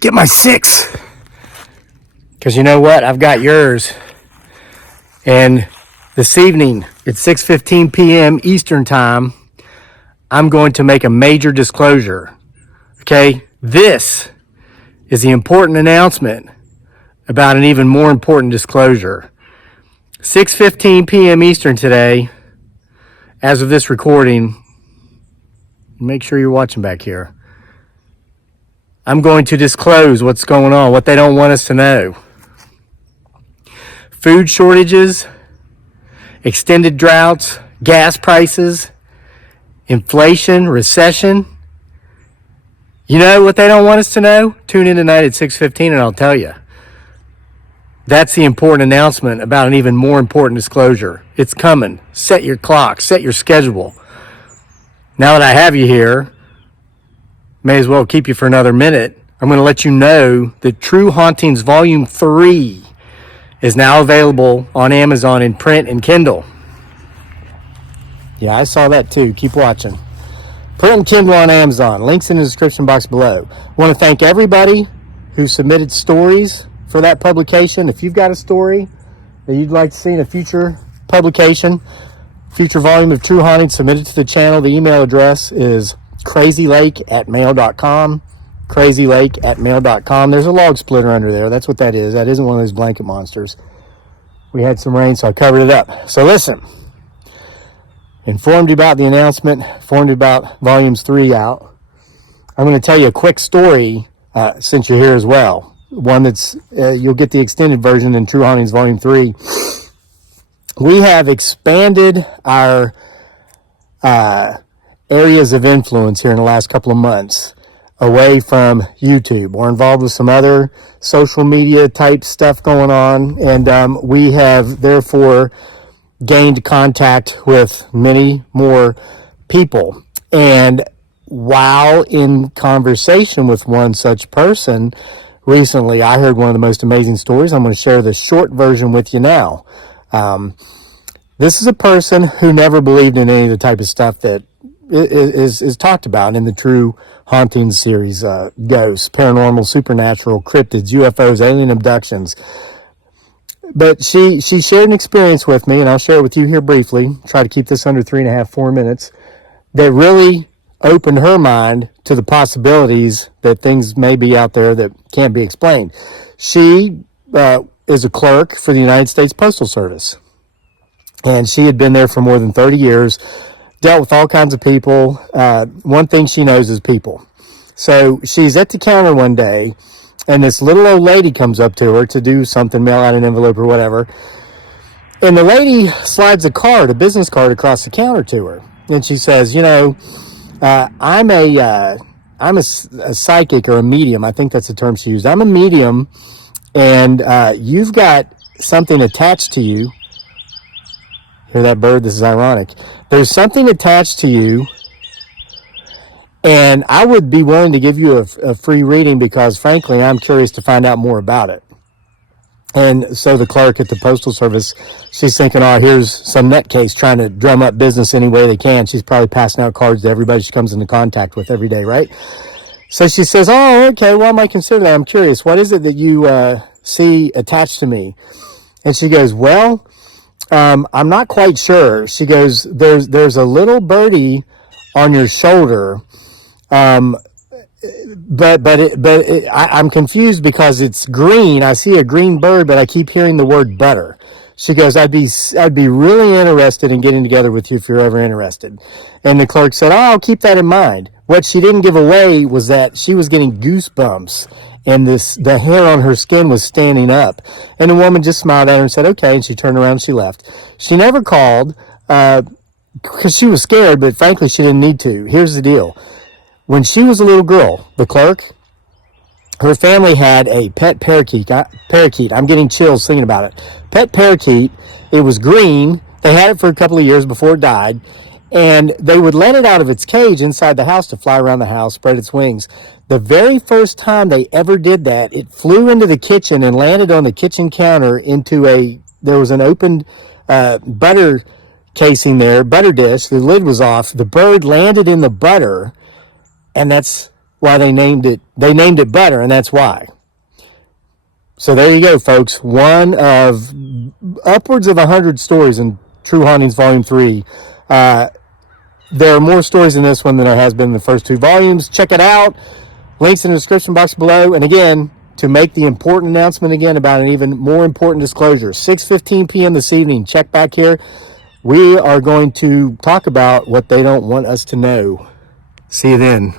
Get my 6. Because you know what? I've got yours. And this evening at 6:15 p.m. Eastern Time, I'm going to make a major disclosure. Okay? This is the important announcement about an even more important disclosure. 6:15 p.m. Eastern today, as of this recording, make sure you're watching back here. I'm going to disclose what's going on, what they don't want us to know. Food shortages, extended droughts, gas prices, inflation, recession. You know what they don't want us to know? Tune in tonight at 6:15 and I'll tell you. That's the important announcement about an even more important disclosure. It's coming. Set your clock, set your schedule. Now that I have you here, may as well keep you for another minute. I'm going to let you know that True Hauntings Volume 3 is now available on Amazon in print and Kindle. Yeah, I saw that too. Keep watching. Print and Kindle on Amazon. Links in the description box below. I want to thank everybody who submitted stories for that publication. If you've got a story that you'd like to see in a future publication, future volume of True Haunting, submit it to the channel. The email address is crazylake@mail.com. crazylake@mail.com. There's a log splitter under there. That's what that is. That isn't one of those blanket monsters. We had some rain, so I covered it up. So listen, informed you about the announcement, informed you about volumes 3 out. I'm going to tell you a quick story since you're here as well. One that's, you'll get the extended version in True Hauntings Volume 3. We have expanded our areas of influence here in the last couple of months away from YouTube. We're involved with some other social media type stuff going on, and we have therefore gained contact with many more people. And while in conversation with one such person recently, I heard one of the most amazing stories. I'm going to share the short version with you now. This is a person who never believed in any of the type of stuff that is talked about in the True Hauntings series. Ghosts, paranormal, supernatural, cryptids, UFOs, alien abductions. But she shared an experience with me, and I'll share it with you here briefly. Try to keep this under 3.5, 4 minutes. That really opened her mind to the possibilities that things may be out there that can't be explained. She is a clerk for the United States Postal Service. And she had been there for more than 30 years, dealt with all kinds of people. One thing she knows is people. So she's at the counter one day, and this little old lady comes up to her to do something, mail out an envelope or whatever. And the lady slides a business card across the counter to her. And she says, you know, I'm a psychic or a medium. I think that's the term she used. I'm a medium, and you've got something attached to you. Hear that bird? This is ironic. There's something attached to you, and I would be willing to give you a free reading because, frankly, I'm curious to find out more about it. And so the clerk at the Postal Service, she's thinking, oh, here's some nutcase trying to drum up business any way they can. She's probably passing out cards to everybody she comes into contact with every day, right? So she says, oh, okay, well, I might consider that. I'm curious. What is it that you see attached to me? And she goes, well, I'm not quite sure. She goes, there's a little birdie on your shoulder, but I'm confused because it's green. I see a green bird, but I keep hearing the word butter. She goes, I'd be really interested in getting together with you if you're ever interested. And the clerk said, oh, I'll keep that in mind. What she didn't give away was that she was getting goosebumps, and the hair on her skin was standing up. And the woman just smiled at her and said, okay, and she turned around and she left. She never called because she was scared, but frankly, she didn't need to. Here's the deal. When she was a little girl, the clerk, her family had a pet parakeet. I'm getting chills thinking about it. Pet parakeet. It was green. They had it for a couple of years before it died. And they would let it out of its cage inside the house to fly around the house, spread its wings. The very first time they ever did that, it flew into the kitchen and landed on the kitchen counter there was an open butter casing there, butter dish. The lid was off. The bird landed in the butter, and that's why they named it Butter, and that's why. So there you go, folks. One of upwards of 100 stories in True Hauntings Volume 3. There are more stories in this one than there has been in the first 2 volumes. Check it out. Links in the description box below. And again, to make the important announcement again about an even more important disclosure, 6:15 p.m. this evening, check back here. We are going to talk about what they don't want us to know. See you then.